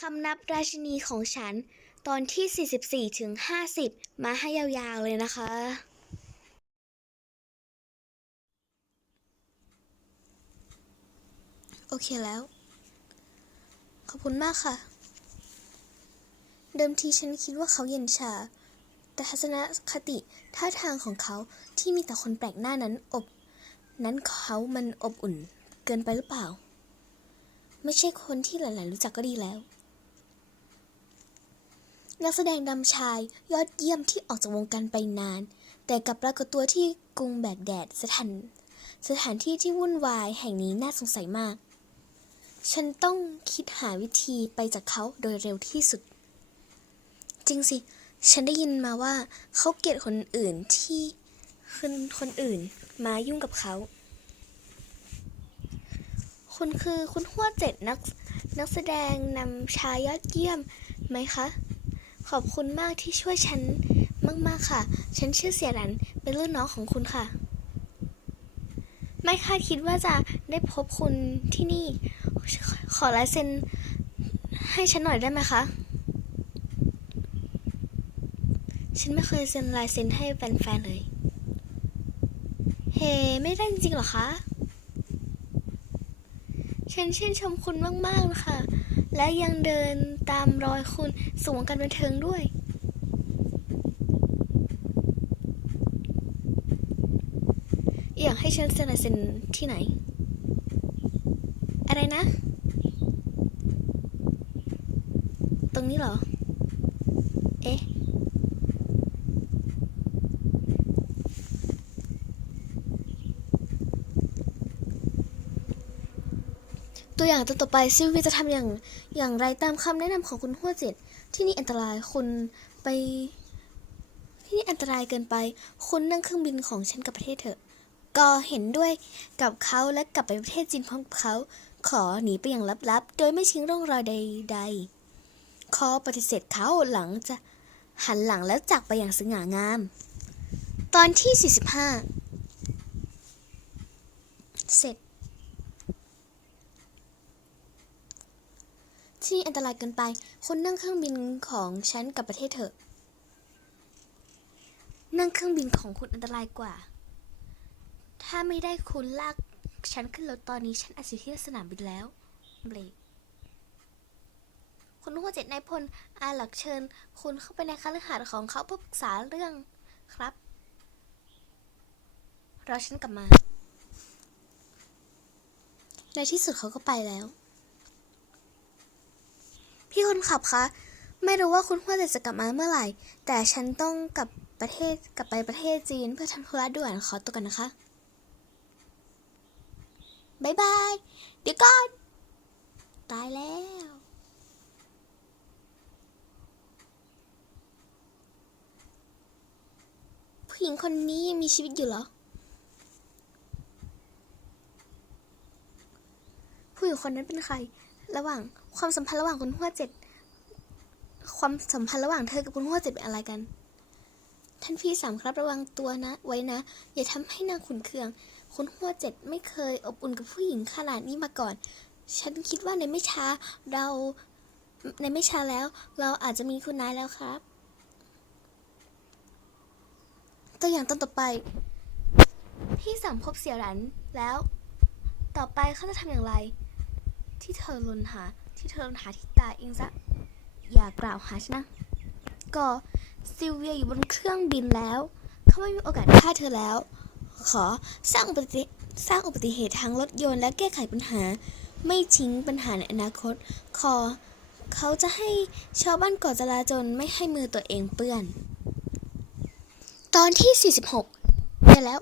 คำนับราชินีของฉัน ตอนที่ 44ถึง50 มาให้ยาวๆเลยนะคะ โอเคแล้ว ขอบคุณมากค่ะ เดิมทีฉันคิดว่าเขาเย็นชา แต่ทัศนคติท่าทางของเขาที่มีแต่คนแปลกหน้านั้นอบ นั้นเขามันอบอุ่นเกินไปหรือเปล่า ไม่ใช่คนที่หลายๆรู้จักก็ดีแล้ว นักแสดงนำชายยอดเยี่ยมที่ออกจากวงการไปนาน แต่กลับปรากฏตัวที่กรุงแบกแดดสถานสถานที่ที่วุ่นวายแห่งนี้น่าสงสัยมาก ฉันต้องคิดหาวิธีไปจากเขาโดยเร็วที่สุด จริงสิ ฉันได้ยินมาว่าเขาเกลียดคนอื่นที่คนคนอื่นมายุ่งกับเขา คุณคือคุณหัวเจ็ดนักนักแสดงนำชายยอดเยี่ยมไหมคะ ขอบคุณมากที่ช่วยฉันมาก ๆ ค่ะ ฉันชื่อเสียรัน เป็นรุ่นน้องของคุณค่ะ ไม่คาดคิดว่าจะได้พบคุณที่นี่ ขอลายเซ็นให้ฉันหน่อยได้ไหมคะ ฉันไม่เคยเซ็นลายเซ็นให้แฟนๆเลย เฮ้ไม่ได้จริงๆหรอคะ ฉันชื่นชมคุณมาก ๆ เลยค่ะ และยังเดินตามรอยคุณสู่วงการบันเทิงด้วย อยากให้ฉันเซ็นลายเซ็นที่ไหน อะไรนะ ตรงนี้เหรอ เอ๊ะ ตัวอย่างตัวต่อไปซิลวีจะทำอย่างอย่างไรตามคำแนะนำของคุณหัวเจ็ดที่นี่อันตรายคุณไป ที่นี่อันตรายเกินไป คุณนั่งเครื่องบินของฉันกับประเทศเถอะก็เห็นด้วยกับเขาและกลับไปประเทศจีนพร้อมกับเขา ขอหนีไปอย่างลับๆ โดยไม่ทิ้งร่องรอยใดๆขอปฏิเสธเขาหลังจะหันหลังแล้วจากไปอย่างสง่างาม ตอนที่ 45 เสร็จ ที่อันตรายเกินไป คุณนั่งเครื่องบินของฉันกับประเทศเถอะ นั่งเครื่องบินของคุณอันตรายกว่า ถ้าไม่ได้คุณลากฉันขึ้นรถตอนนี้ฉันอาจจะที่สนามบินแล้วเบรกคุณหัวเจ็ดนายพลอาหลักเชิญ คุณเข้าไปในคฤหาสน์ของเขาเพื่อปรึกษาเรื่องครับรอฉันกลับมา ในที่สุดเขาก็ไปแล้ว พี่คนขับคะ ไม่รู้ว่าคุณหัวเจ็ดจะกลับมาเมื่อไหร่ แต่ฉันต้องกลับประเทศกลับไปประเทศจีนเพื่อทำธุระด่วนขอตัวกันนะคะบายบาย เดี๋ยวก่อน ตายแล้ว ผู้หญิงคนนี้ยังมีชีวิตอยู่เหรอ ผู้หญิงคนนั้นเป็นใคร ระหว่างความสัมพันธ์ระหว่างคุณหัวเจ็ดความสัมพันธ์ระหว่างเธอกับคุณหัวเจ็ดเป็นอะไรกัน ท่านพี่สามครับระวังตัวนะ ไว้นะ อย่าทำให้นางขุนเคือง คุณหัวเจ็ดไม่เคยอบอุ่นกับผู้หญิงขนาดนี้มาก่อน ฉันคิดว่าในไม่ช้าเราในไม่ช้าแล้ว เราอาจจะมีคุณนายแล้วครับ ตัวอย่างตอนต่อไป พี่สามพบเสี่ยวหลันแล้ว ต่อไปเขาจะทำอย่างไร ที่เธอลนหา ที่เธอลนหาที่ตายเองซะ อย่ากล่าวหาฉันนะ ก็ซิลเวียอยู่บนเครื่องบินแล้ว เขาไม่มีโอกาสฆ่าเธอแล้ว ขอสร้างอุบัติสร้างอุบัติเหตุทางรถยนต์และแก้ไขปัญหา ไม่ทิ้งปัญหาในอนาคต ขอเขาจะให้ชาวบ้านก่อจราจรไม่ให้มือตัวเองเปื้อน ตอนที่ 46ได้แล้ว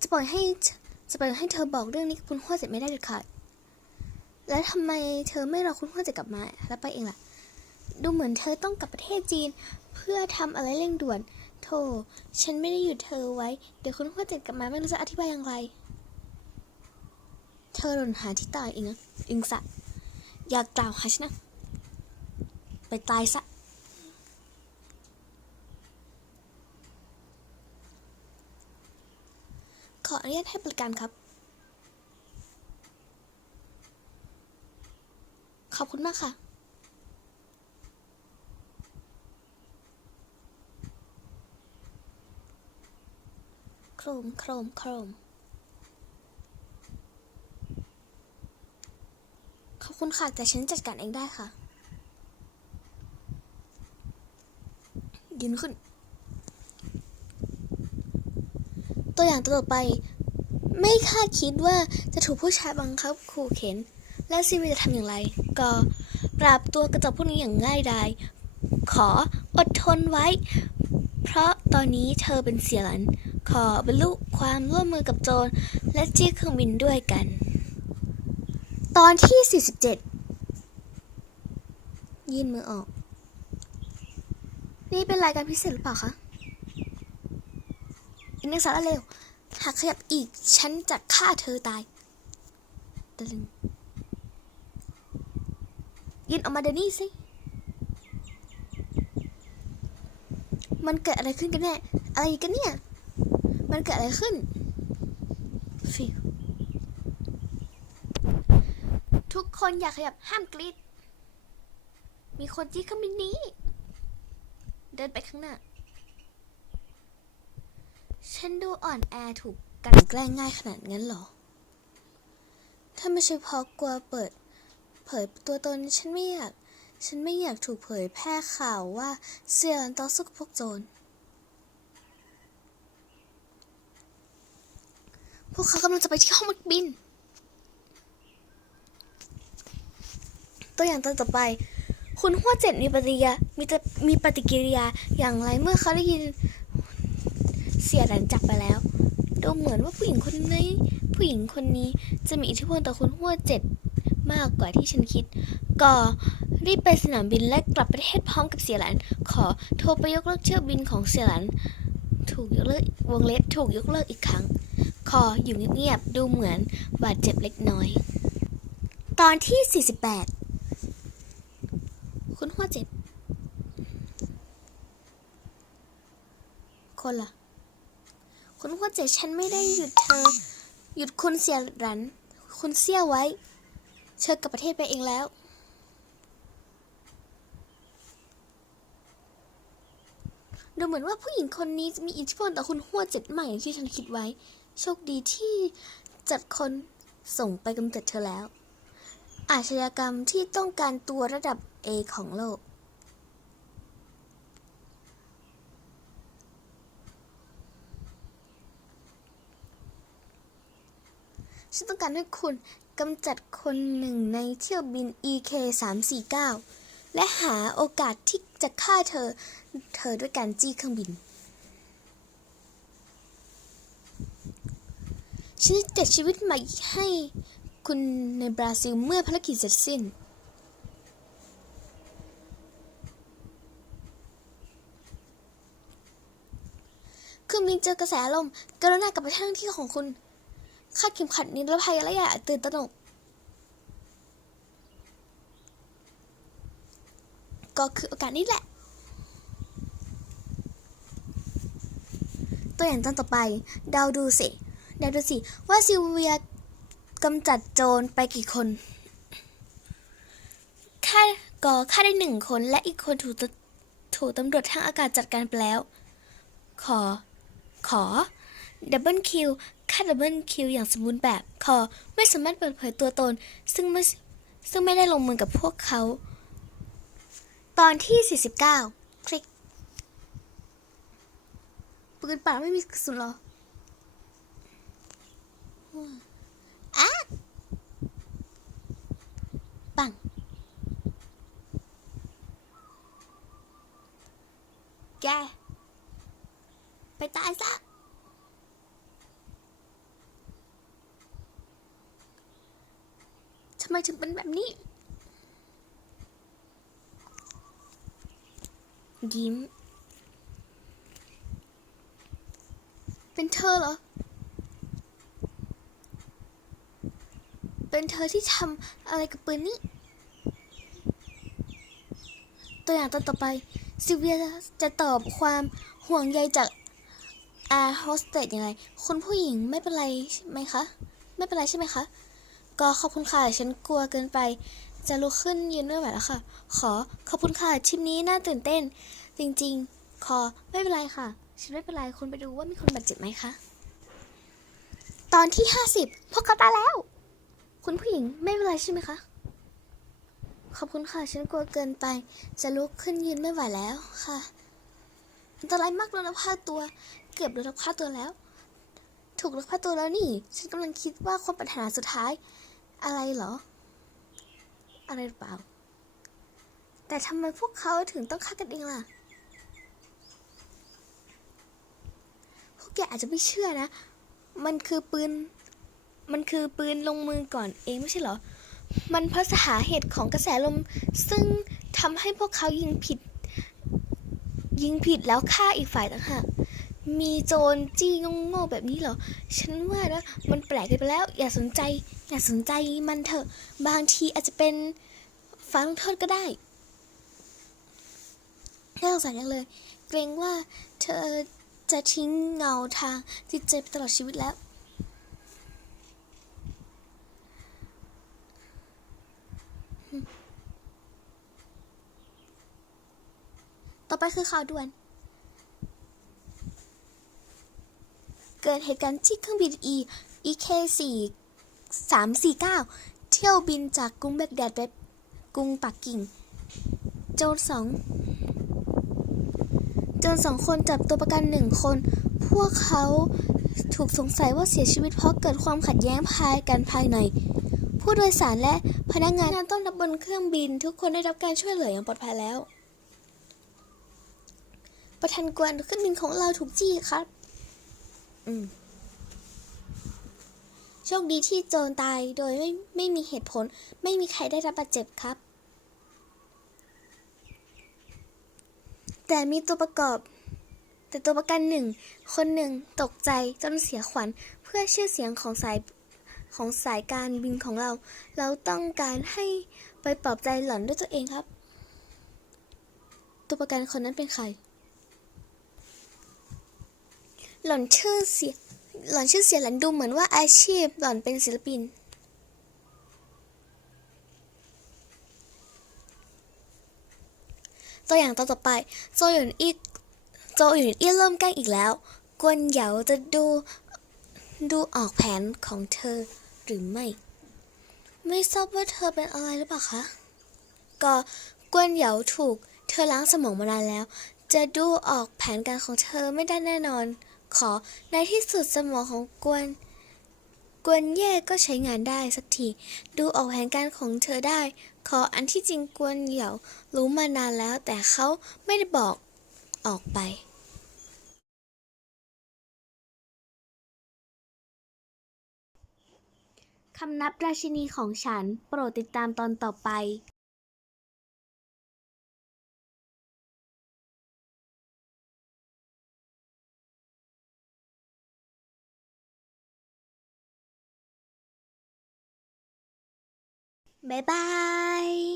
จะปล่อยให้ จะไปให้เธอบอกเรื่องนี้กับคุณหัวเจ็ดไม่ได้เด็ดขาดแล้วทำไมเธอไม่รอคุณหัวเจ็ดกลับมาแล้วไปเองล่ะ ดูเหมือนเธอต้องกลับประเทศจีน เพื่อทำอะไรเร่งด่วน โธ่ฉันไม่ได้หยุดเธอไว้ เดี๋ยวคุณหัวเจ็ดกลับมาไม่รู้จะอธิบายอย่างไร เธอหล่นหาที่ตายเองนะเองสะ อย่ากกล่าวหาฉันนะ ไปตายซะ ขออนุญาตให้บริการครับ ขอบคุณมากค่ะ โครม โครม โครม ขอบคุณค่ะ แต่ฉันจัดการเองได้ค่ะ ยืนขึ้น ตัวอย่างต่อไป ไม่คาดคิดว่าจะถูกผู้ชายบังคับขู่เข็น และซีวีจะทำอย่างไร ก็ ปราบตัวกระจกพวกนี้อย่างง่ายดายขออดทนไว้ เพราะตอนนี้เธอเป็นเสียหลัน ขอบรรลุความร่วมมือกับโจรและจี้เครื่องบินด้วยกัน ตอนที่ 47 ยื่นมือออก นี่เป็นรายการพิเศษหรือเปล่าคะ อีกหนึ่งสารเร็วหากขยับอีก ฉันจะฆ่าเธอตายตลึงยินออกมาเดี๋ยวนี้สิ มันเกิดอะไรขึ้นกันแน่ อะไรกันเนี่ย มันเกิดอะไรขึ้น ฟิว ทุกคนอยากขยับห้ามกรีดมีคนจี้เครื่องบินนี้ เดินไปข้างหน้า ฉันดูอ่อนแอถูกกันแกล้งง่ายขนาดนั้นหรอ ถ้าไม่ใช่เพราะกลัวเปิด เผยตัวตนฉันไม่อยาก ฉันไม่อยากถูกเผยแพร่ข่าวว่าเสี่ยหลันต่อสู้กับพวกโจร พวกเขากำลังจะไปที่ห้องนักบิน ตัวอย่างตอนต่อไป คุณหัวเจ็ดมีปฏิกิริยามีมีปฏิกิริยาอย่างไรเมื่อเขาได้ยิน เสียหลันจับไปแล้ว ดูเหมือนว่าผู้หญิงคนนี้ ผู้หญิงคนนี้จะมีอิทธิพลต่อคุณหัวเจ็ดมากกว่าที่ฉันคิด ก็รีบไปสนามบินและกลับประเทศพร้อมกับเสียหลัน ขอโทรไปยกเลิกเที่ยวบินของเสียหลัน ถูกยกเลิกวงเล็บถูกยกเลิกอีกครั้งขออยู่เงียบๆดูเหมือนบาดเจ็บเล็กน้อย ตอนที่ 48 คุณหัวเจ็ดคนล่ะ คุณหัวเจ็ดฉันไม่ได้หยุดเธอ หยุดคุณเสียรัน คุณเสียไว้เชิญกลับประเทศไปเองแล้ว ดูเหมือนว่าผู้หญิงคนนี้จะมีอิทธิพลต่อคุณหัวเจ็ดมากอย่างที่ฉันคิดไว้ โชคดีที่จัดคนส่งไปกำจัดเธอแล้ว อาชญากรรมที่ต้องการตัวระดับ A ของโลก ฉันต้องการให้คุณกำจัดคนหนึ่งในเที่ยวบิน EK 349และหาโอกาสที่จะฆ่าเธอ เธอด้วยการจี้เครื่องบิน ฉันจะจัดชีวิตใหม่ให้คุณในบราซิลเมื่อภารกิจเสร็จสิ้นเครื่องบินเจอกระแสลมกรุณากลับไปทางที่ของคุณ คาดเข็มขัดนิรภัยและอย่าตื่นตระหนก ก็คือโอกาสนี้แหละ ตัวอย่างตอนต่อไปเดาดูสิเดาดูสิ ว่าซิลเวียกำจัดโจรไปกี่คนค่าก็ฆ่าได้หนึ่งคนและอีกคนถูกตถูกตำรวจทางอากาศจัดการไปแล้ว ขอ ขอ ดับเบิลคิวค่าดับเบิลคิวอย่างสมบูรณ์แบบขอไม่สามารถเปิดเผยตัวตน ซึ่งไม่ซึ่งไม่ได้ลงมือกับพวกเขา ตอนที่ 49 คลิกปืนป่าไม่มีกระสุนหรออะปัง แก ไปตายซะำไมถึงเป็นแบบนี้ ยิ้ม เป็นเธอเหรอ เป็นเธอที่ทำอะไรกับปืนนี้ ตัวอย่างตอนต่อไป ซิลเวียจะตอบความห่วงใยจากอาร์โฮสเตสยังไงคุณผู้หญิงไม่เป็นไรใช่ไหมคะ ไม่เป็นไรใช่ไหมคะ ก็ขอบคุณค่ะฉันกลัวเกินไป จะลุกขึ้นยืนไม่ไหวแล้วค่ะ ขอขอบคุณค่ะทริปนี้น่าตื่นเต้น จริงๆ ขอไม่เป็นไรค่ะ ฉันไม่เป็นไรคุณไปดูว่ามีคนบาดเจ็บไหมคะตอนที่ห้าสิบพวกเขาตายแล้ว คุณผู้หญิงไม่เป็นไรใช่ไหมคะ ขอบคุณค่ะ ฉันกลัวเกินไป จะลุกขึ้นยืนไม่ไหวแล้วค่ะอันตรายมากโดนลักพาตัว เกือบโดนลักพาตัวแล้ว ถูกลักพาตัวแล้วนี่ ฉันกำลังคิดว่าคนปัญหาสุดท้าย อะไรเหรอ อะไรหรือเปล่า แต่ทำไมพวกเขาถึงต้องฆ่ากันเองล่ะ พวกแกอาจจะไม่เชื่อนะ มันคือปืน มันคือปืนลงมือก่อนเองไม่ใช่เหรอ มันเพราะสาเหตุของกระแสลม ซึ่งทำให้พวกเขายิงผิด ยิงผิดแล้วฆ่าอีกฝ่ายต่างหาก มีโจรจี้โง่ๆแบบนี้เหรอ ฉันว่านะ มันแปลกไปแล้ว อย่าสนใจ อย่าสนใจมันเถอะ บางทีอาจจะเป็นฟ้าลงโทษก็ได้น่าสงสารยังเลย เกรงว่าเธอจะทิ้งเงาทางจิตใจไปตลอดชีวิตแล้วต่อไปคือข่าวด่วน กิดเหตุการณ์ที่เครื่องบิน E EK 4 349 เที่ยวบินจากกรุงเบกแดดไปกรุงปักกิ่ง โจรสองโจรสองคนจับตัวประกันหนึ่งคน พวกเขาถูกสงสัยว่าเสียชีวิตเพราะเกิดความขัดแย้งภายกันภายใน ผู้โดยสารและพนักงานต้อนรับบนเครื่องบิน ทุกคนได้รับการช่วยเหลืออย่างปลอดภัยแล้ว ประธานกวนเครื่องบินของเราถูกจี้ครับ โชคดีที่โจรตายโดยไม่ไม่มีเหตุผล ไม่มีใครได้รับบาดเจ็บครับ แต่มีตัวประกอบ แต่ตัวประกันหนึ่ง คนหนึ่งตกใจจนเสียขวัญเพื่อชื่อเสียงของสายของสายการบินของเรา เราต้องการให้ไปปลอบใจหล่อนด้วยตัวเองครับ ตัวประกันคนนั้นเป็นใคร หล่อนชื่อเสียหล่อนชื่อเสียหลันดูเหมือนว่าอาชีพหล่อนเป็นศิลปิน ตัวอย่างต่อต่อไปโจหยุนอีโจหยุนอี้เริ่มแกล้งอีกแล้ว กวนเหยาจะดูดูออกแผนของเธอหรือไม่ ไม่ทราบว่าเธอเป็นอะไรหรือเปล่าคะก็กวนเหยาถูก เธอล้างสมองมานานแล้ว จะดูออกแผนการของเธอไม่ได้แน่นอน ขอในที่สุดสมองของกวน กวนแย่ก็ใช้งานได้สักที ดูออกแผนการของเธอได้ ขออันที่จริงกวนเหยียวรู้มานานแล้ว แต่เขาไม่ได้บอกออกไปคำนับราชินีของฉัน โปรดติดตามตอนต่อไป บ๊ายบาย